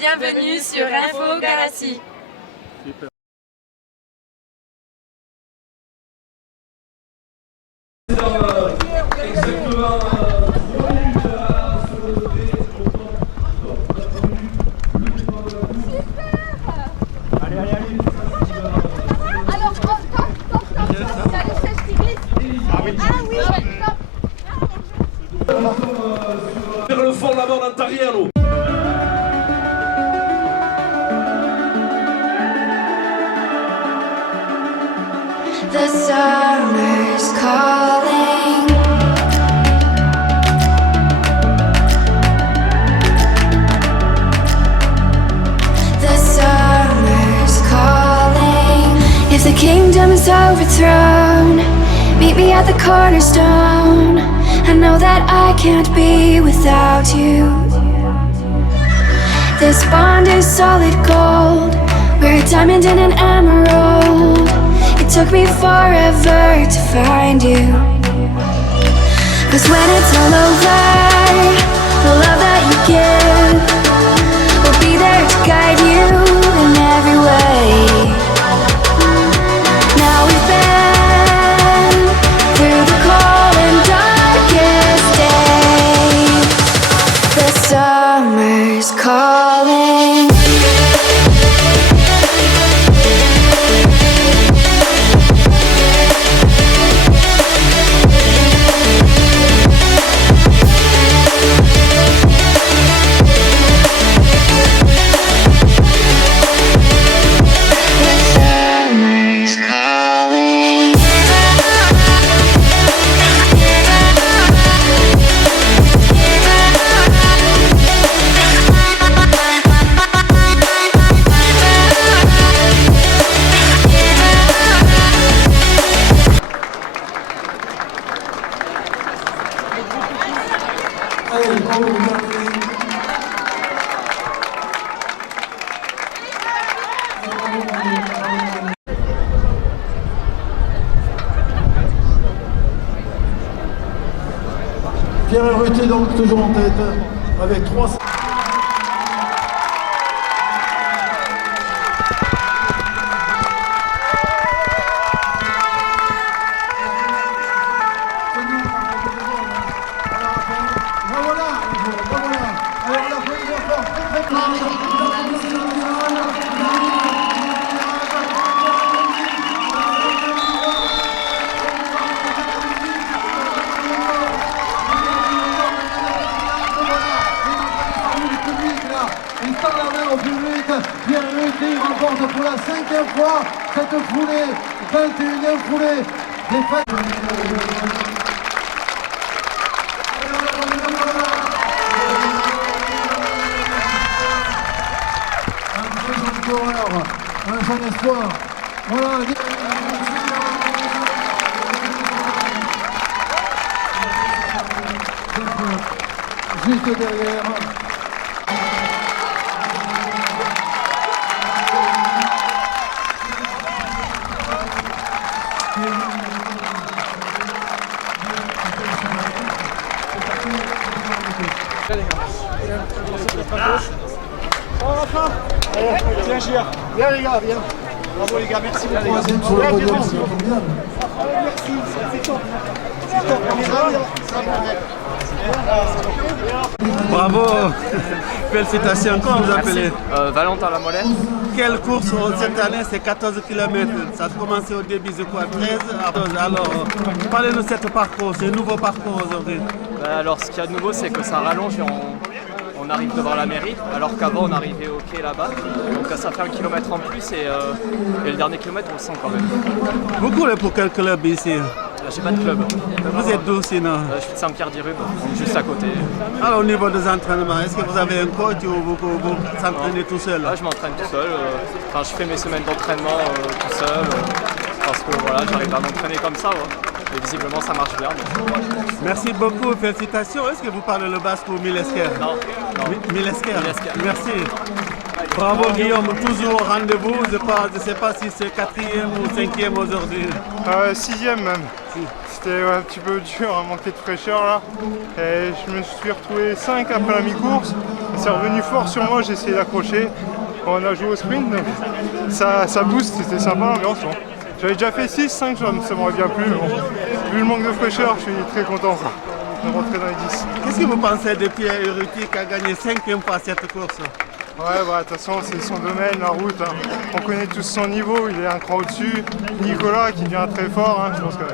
bienvenue sur Info Galaxy. Super. Alors, stop, stop, stop. Il y a les chaises qui glissent. Ah oui, stop. Vers le fond là-bas dans ta arrière, nous. The summer's calling. The summer's calling. If the kingdom is overthrown, meet me at the cornerstone. I know that I can't be without you. This bond is solid gold. We're a diamond and an emerald. It took me forever to find you. 'Cause when it's all over, the love that you give will be there to guide you in every way. Now we've been through the cold and darkest days. The summer's calling. Pierre Ruté donc toujours en tête avec 3. Il tend la main au public, Pierre Ruté remporte pour la 5e fois cette foulée, 21e foulée des fêtes. Un très jeune coureur, un jeune espoir. Voilà. Juste derrière. Tiens, Gia. Viens les gars, viens. Bravo les gars, merci. Troisième sur le podium, c'est formidable. Merci, c'est top. C'est top, on est là. Bravo. Félicitations, comment vous appelez? Valentin Lamollet. Quelle course cette année? C'est 14 km. Ça a commencé au début, je crois, 13 à 12. Alors, parlez-nous de ce parcours, ce nouveau parcours aujourd'hui. Alors, ce qu'il y a de nouveau, c'est que ça rallonge et on arrive devant la mairie, alors qu'avant on arrivait au quai là-bas. Donc ça fait 1 kilomètre en plus et le dernier kilomètre on le sent quand même. Vous courez pour quel club ici? J'ai pas de club. Vous êtes d'où sinon? Je suis de Saint-Pierre-d'Irube, donc juste à côté. Alors au niveau des entraînements, est-ce que vous avez un coach ou vous s'entraînez tout seul? Je m'entraîne tout seul. Je fais mes semaines d'entraînement tout seul. Parce que voilà, j'arrive à m'entraîner comme ça. Ouais. Et visiblement ça marche bien. Donc... Merci beaucoup, félicitations. Est-ce que vous parlez le basque ou Milesker? Non. Milesker. Merci. Bravo Guillaume, toujours au rendez-vous. Je ne sais pas si c'est 4e ou 5e aujourd'hui. 6e même. C'était un petit peu dur, à manquer de fraîcheur là. Et je me suis retrouvé 5 après la mi-course. c'est revenu fort sur moi, j'ai essayé d'accrocher. On a joué au sprint, donc ça booste, c'était sympa l'ambiance. Bon. J'avais déjà fait 6-5, ça m'aurait bien plu, mais bon, vu le manque de fraîcheur, je suis très content de rentrer dans les 10. Qu'est-ce que vous pensez de Pierre Urruti qui a gagné 5e fois cette course? Ouais, bah, de toute façon, c'est son domaine, la route. Hein. On connaît tous son niveau, il est un cran au-dessus. Nicolas qui devient très fort, hein. Je pense que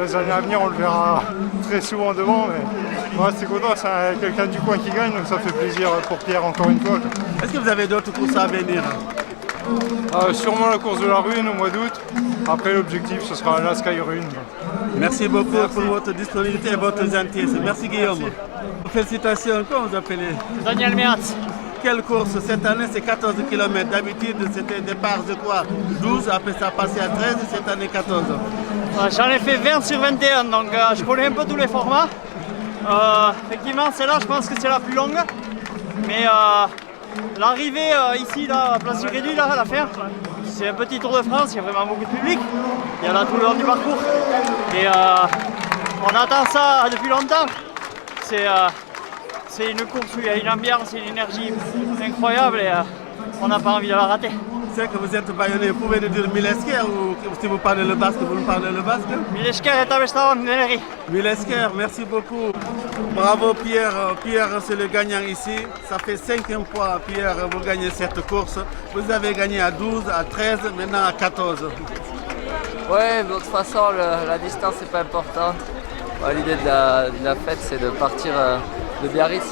les années à venir, on le verra très souvent devant. Mais ouais, c'est content, c'est quelqu'un du coin qui gagne, donc ça fait plaisir pour Pierre encore une fois. Est-ce que vous avez d'autres courses à venir? Sûrement la course de la Rune au mois d'août. Après, l'objectif, ce sera la Sky Rune. Merci beaucoup pour votre disponibilité et votre gentillesse. Merci Guillaume. Merci. Félicitations, comment vous appelez? Daniel Mertz. Quelle course? Cette année, c'est 14 km. D'habitude, c'était départ, je crois, 12, après ça a passé à 13, cette année 14. J'en ai fait 20 sur 21, donc je connais un peu tous les formats. Effectivement, celle-là, je pense que c'est la plus longue. Mais l'arrivée ici, là, à Place du Réduit, là, à la fin, c'est un petit Tour de France, il y a vraiment beaucoup de public. Il y en a tout le long du parcours. Et on attend ça depuis longtemps. C'est une course où il y a une ambiance et une énergie incroyable et on n'a pas envie de la rater. C'est que vous êtes bayonnais, vous pouvez nous dire Milesker ou si vous parlez le basque, vous nous parlez le basque? Milesker est avec Neleri. Milesker, merci beaucoup. Bravo Pierre, Pierre c'est le gagnant ici. Ça fait 5e fois Pierre, vous gagnez cette course. Vous avez gagné à 12, à 13, maintenant à 14. Ouais, de toute façon la distance n'est pas importante. L'idée de la fête c'est de partir de Biarritz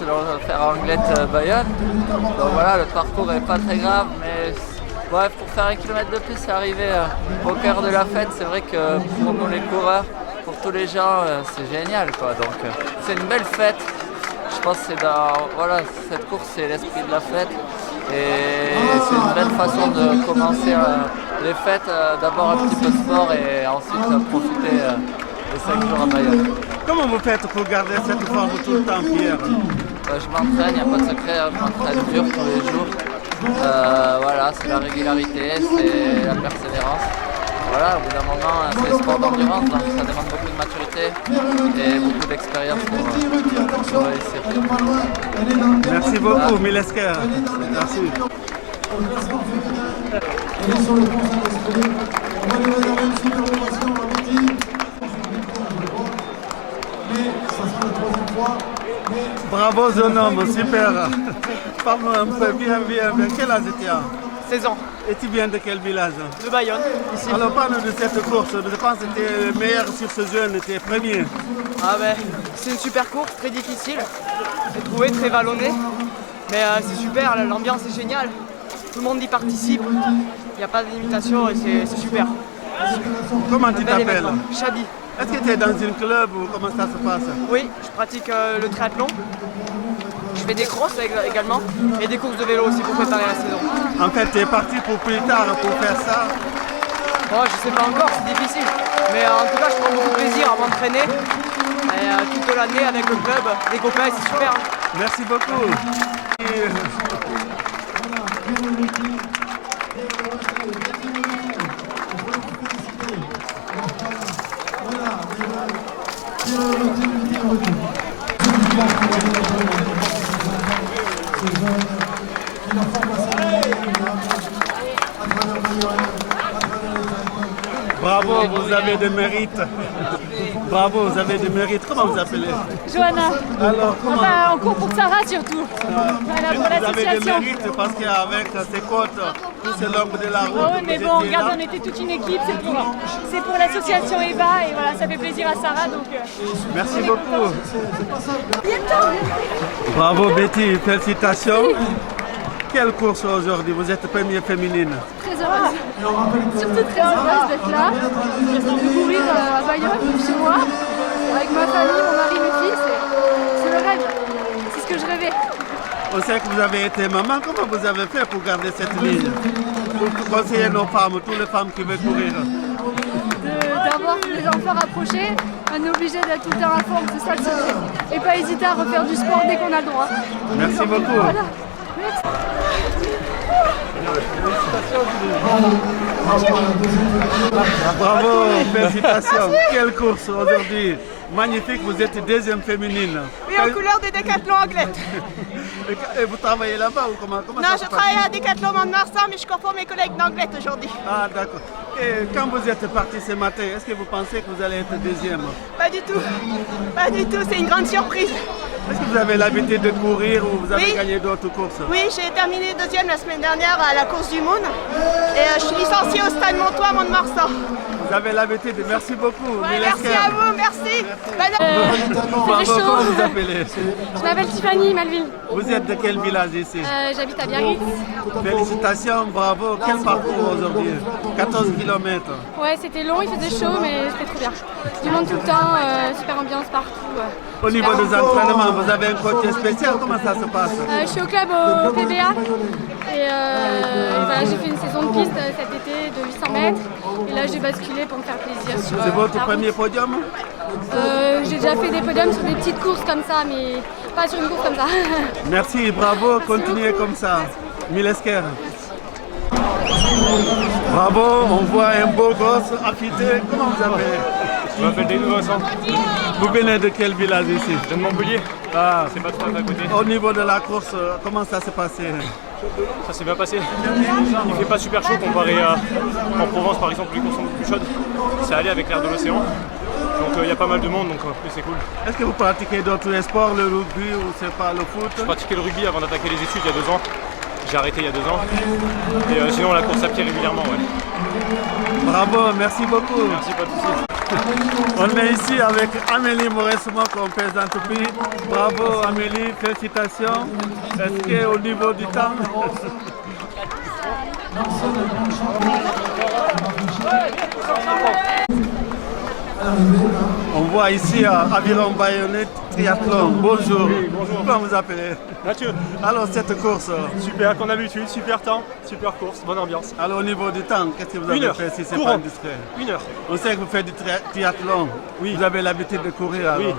faire Anglette-Bayonne. Donc voilà, le parcours n'est pas très grave, mais bref, pour faire 1 kilomètre de plus et arriver au cœur de la fête, c'est vrai que pour nous les coureurs, pour tous les gens, c'est génial, quoi. Donc c'est une belle fête. Je pense que c'est voilà, cette course, c'est l'esprit de la fête. Et c'est une belle façon de commencer les fêtes, d'abord un petit peu de sport et ensuite profiter des 5 jours à Bayonne. Comment vous faites pour garder cette forme tout le temps, Pierre? Je m'entraîne, il n'y a pas de secret, je m'entraîne dur tous les jours. Voilà, c'est la régularité, c'est la persévérance. Voilà, au bout d'un moment, c'est le sport d'endurance, donc ça demande beaucoup de maturité et beaucoup d'expérience pour réussir. Merci beaucoup, Milesker. Merci. Bravo jeune homme, super. Parle-moi un peu, bien. Quel âge tu as? 16 ans. Et tu viens de quel village? De Bayonne, ici. Alors parle-nous de cette course. Je pense que tu es le meilleur sur ce jeune, tu es premier. Ah ben, c'est une super course, très difficile. J'ai trouvé très vallonné. Mais c'est super, l'ambiance est géniale. Tout le monde y participe. Il n'y a pas de limitation et c'est super. Comment tu t'appelles? Chabi. Est-ce que tu es dans un club ou comment ça se passe? Oui, je pratique le triathlon. Je fais des crosses également et des courses de vélo aussi pour préparer la saison. En fait, tu es parti pour plus tard pour faire ça? Bon, je sais pas encore, c'est difficile. Mais en tout cas, je prends beaucoup de plaisir à m'entraîner toute l'année avec le club, les copains, c'est super. Merci beaucoup. Bravo, vous avez des mérites. Bravo, vous avez des mérites. Comment vous appelez? Johanna. Alors, comment On court pour Sarah surtout. Voilà, pour vous avez des l'association. mérites parce qu'avec ces côtes, tout ce long de la route, Ah oui, mais vous bon, étiez regarde, là. on était toute une équipe, c'est pour l'association EVA et voilà, ça fait plaisir à Sarah donc. Merci beaucoup. Bravo Betty, félicitations. Quelle course aujourd'hui? Vous êtes première féminine. Très heureuse. Surtout très heureuse d'être là. De courir à Bayonne, chez moi, avec ma famille, mon mari, mes filles. C'est le rêve. C'est ce que je rêvais. On sait que vous avez été maman. Comment vous avez fait pour garder cette ligne? Pour conseiller nos femmes, toutes les femmes qui veulent courir. D'avoir les enfants rapprochés, on est obligé d'être tout le temps à forme, c'est ça le secret. Et pas hésiter à refaire du sport dès qu'on a le droit. Merci beaucoup. Voilà. Bravo, félicitations. Quelle course aujourd'hui. Magnifique, vous êtes deuxième féminine. Oui, en couleur de Décathlon Anglette. Et vous travaillez là-bas ou comment Non, ça je se travaille passe? à Décathlon Mont-de-Marsan, mais je cours pour mes collègues d'Anglette aujourd'hui. Ah d'accord. Et quand vous êtes parti ce matin, est-ce que vous pensez que vous allez être deuxième? Pas du tout. Pas du tout, c'est une grande surprise. Est-ce que vous avez l'habitude de courir ou vous avez Oui. gagné d'autres courses? Oui, j'ai terminé deuxième la semaine dernière à la course du Moon. Et je suis licenciée au Stade Montois Mont-de-Marsan. Vous avez l'habitude. Merci beaucoup. Ouais, merci à vous, merci. Bravo, comment vous appelez? Je m'appelle Tiffany Malville. Vous êtes de quel village ici? J'habite à Biarritz. Félicitations, bravo. Quel parcours aujourd'hui? 14 km. Ouais, c'était long, il faisait chaud, mais c'était trop bien. Du monde tout le temps, super ambiance partout. Au niveau des entraînements, vous avez un côté spécial, comment ça se passe? Je suis au club au PBA et voilà, j'ai fait une saison de piste cet été de 800 mètres et là j'ai basculé pour me faire plaisir sur C'est votre la premier route. podium? J'ai déjà fait des podiums sur des petites courses comme ça, mais pas sur une course comme ça. Merci, bravo, continuez comme ça. Milesker. Bravo, on voit un beau gosse affûté. Comment vous appelez? Je m'appelle David Vincent, Vous venez de quel village ici? je viens de Montpellier, Ah, c'est pas trop à côté. au niveau de la course, comment ça s'est passé? Ça s'est bien passé. Il fait pas super chaud comparé à en Provence par exemple, où les courses sont beaucoup plus chaudes. C'est allé avec l'air de l'océan. Donc il y a pas mal de monde, donc c'est cool. Est-ce que vous pratiquez d'autres sports, le rugby ou c'est pas le foot? Je pratiquais le rugby avant d'attaquer les études il y a 2 ans. J'ai arrêté il y a 2 ans. Et sinon la course à pied régulièrement, ouais. Bravo, merci beaucoup. Merci, pas de soucis. On est ici avec Amélie Mauresmo qu'on présente plus. Bravo Amélie, félicitations. Est-ce qu'au niveau du temps? On voit ici Aviron Bayonnette Triathlon. Bonjour. bonjour. Comment vous appelez? Mathieu, Alors cette course, super comme d'habitude, super temps, super course, bonne ambiance. alors au niveau du temps, qu'est-ce que vous 1 avez heure, fait si c'est courant. pas indiscret? 1 heure. On sait que vous faites du triathlon. Oui. Vous avez l'habitude de courir alors. Oui.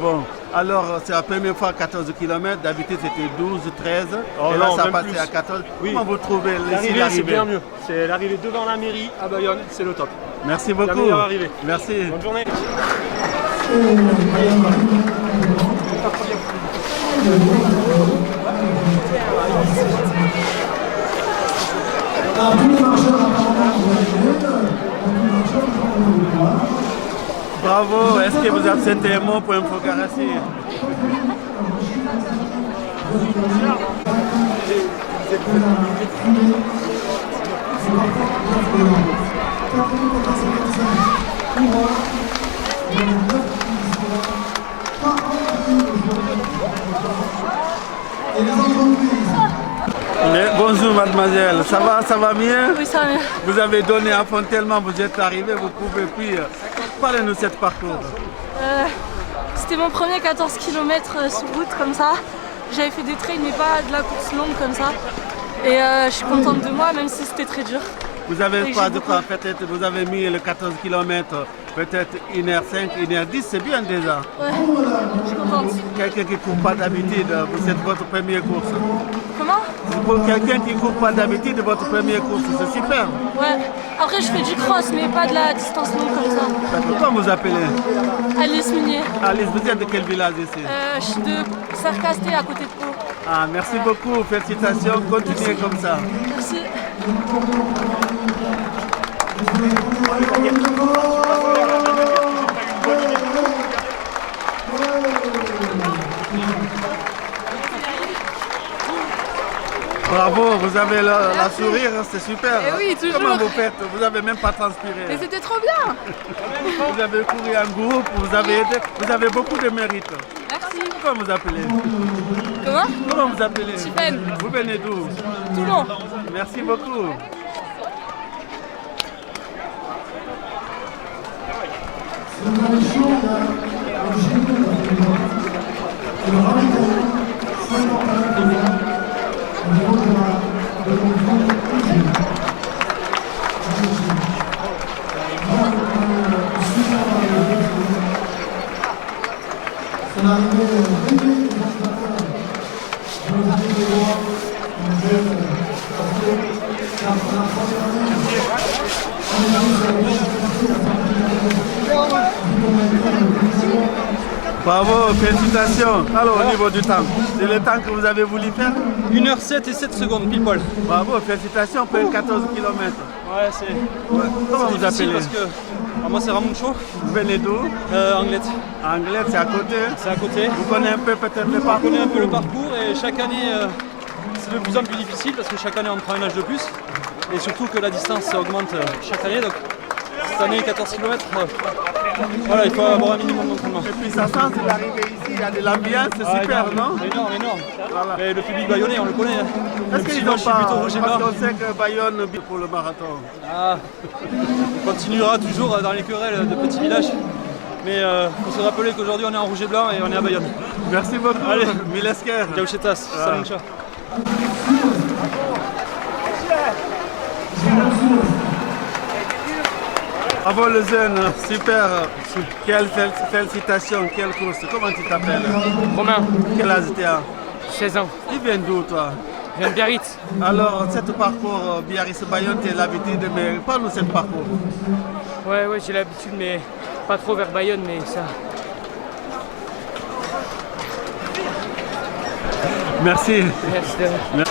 Bon, alors c'est la première fois 14 km. D'habitude c'était 12, 13. Oh et là non, ça a même passé plus. à 14. Oui. Comment vous trouvez L'arrivée, c'est l'arrivée? bien mieux. C'est l'arrivée devant la mairie à Bayonne, c'est le top. Merci beaucoup. La meilleure arrivée. Merci. Bonne journée. Bravo. Est-ce que vous acceptez un mot pour Infogarassi? Bonjour mademoiselle, ça va bien? Oui, ça va bien. Vous avez donné à fond tellement, vous êtes arrivé, vous pouvez plus. Parlez-nous de ce parcours. C'était mon premier 14 km sur route comme ça. J'avais fait des trails mais pas de la course longue comme ça. Et je suis contente de moi même si c'était très dur. Vous avez Oui, pas j'ai de beaucoup. temps, peut-être vous avez mis le 14 km, peut-être 1h05, 1h10, c'est bien déjà. Ouais, je suis contente. Quelqu'un qui ne court pas d'habitude, c'est votre première course. Comment? Pour quelqu'un qui ne court pas d'habitude, votre première course, c'est super. Ouais. Après je fais du cross mais pas de la distance longue comme ça. Comment vous appelez? Alice Munier. Alice, vous êtes de quel village ici? Je suis de Sarcasté à côté de Pau. Ah, merci beaucoup, félicitations, continuez comme ça. Merci. Bravo, vous avez la sourire, c'est super. Eh oui, toujours. Comment vous faites? Vous n'avez même pas transpiré. Mais c'était trop bien. Vous avez couru en groupe, vous avez beaucoup de mérite. Merci. Comment vous appelez? Comment? Comment vous appelez? Tiffaine. Vous venez d'où? Toulon. Merci beaucoup. Bravo, félicitations. Alors, au niveau du temps, c'est le temps que vous avez voulu faire? 1h07 et 7 secondes, pile poil. Bravo, félicitations pour 14 km. Ouais, c'est Comment vous difficile appelez? parce que moi c'est Ramoncho, Vous venez d'où? Anglette. Anglette, c'est à côté. C'est à côté. Vous connaissez un peu peut-être le On parcours? connaît un peu le parcours et chaque année c'est de plus en plus difficile parce que chaque année on prend un âge de plus et surtout que la distance augmente chaque année. Donc cette année 14 km, voilà, il faut avoir un minimum d'entraînement. Et puis ça sent, c'est l'arrivée ici, il y a de l'ambiance, c'est super, non? Énorme. Voilà. Et le public bayonnais, on le connaît. Est-ce qu'ils n'ont pas, parce qu'on sait que Bayonne pour le marathon? On continuera toujours dans les querelles de petits villages. Mais il faut se rappeler qu'aujourd'hui on est en rouge et blanc et on est à Bayonne. Merci beaucoup. Allez, Milesker. ciao chetas, salut ciao. Bravo le jeune, super. Quelle félicitations, quelle course. Comment tu t'appelles? Romain, Quel âge tu as? 16 ans, Tu viens d'où toi? je viens de Biarritz. Alors, ce parcours Biarritz-Bayonne, tu as l'habitude, mais parle-nous de ce parcours. Ouais, j'ai l'habitude, mais pas trop vers Bayonne, mais ça. Merci. Merci de rien.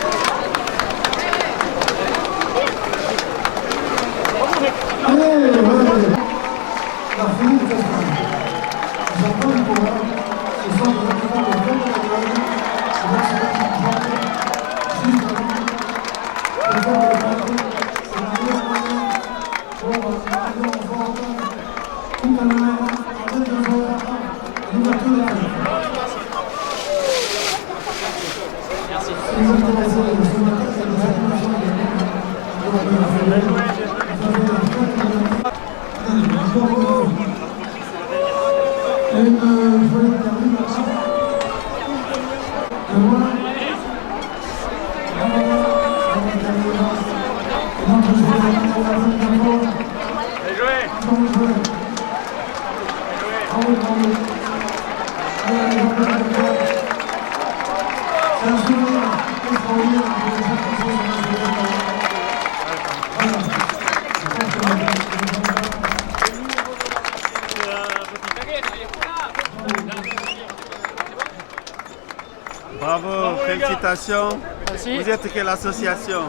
Bravo, félicitations. Merci. Vous êtes quelle association?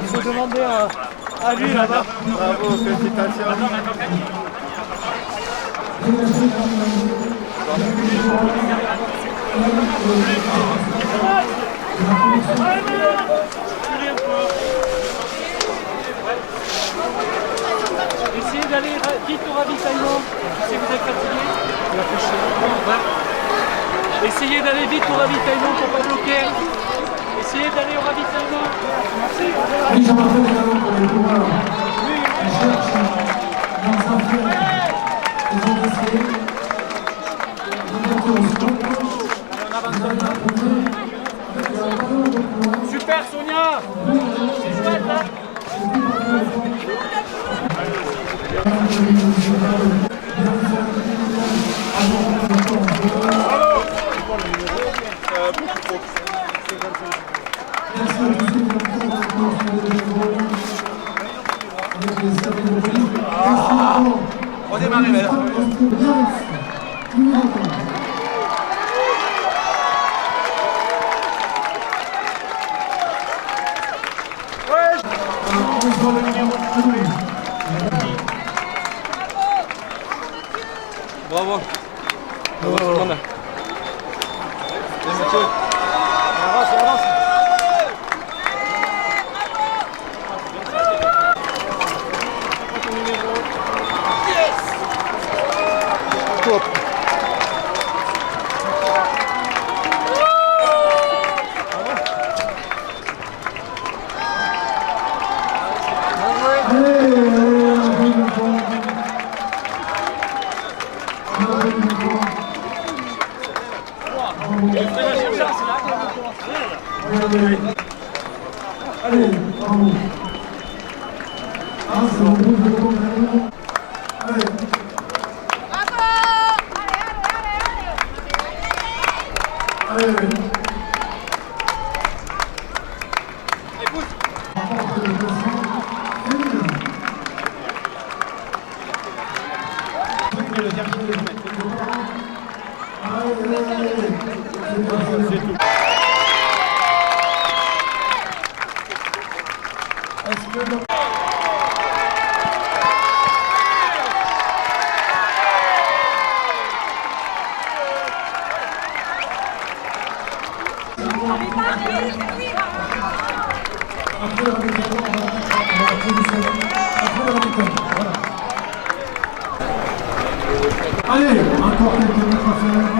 Il faut demander à lui là-bas. Bravo, félicitations. Essayez d'aller vite au ravitaillement si vous êtes fatigué. Essayez d'aller vite au ravitaillement pour pas bloquer. Essayez d'aller au ravitaillement. Oui, je m'appelle également pour les coureurs. Ils cherchent dans sa fille. Ils ont essayé de mettre au Super Sonia. C'est chouette là. On démarre les belles. Bravo. Bravo tout le monde. Avance. Top. Allez, bravo. Ah, c'est bon. Allez. Allez. Allez, encore quelques mètres à faire.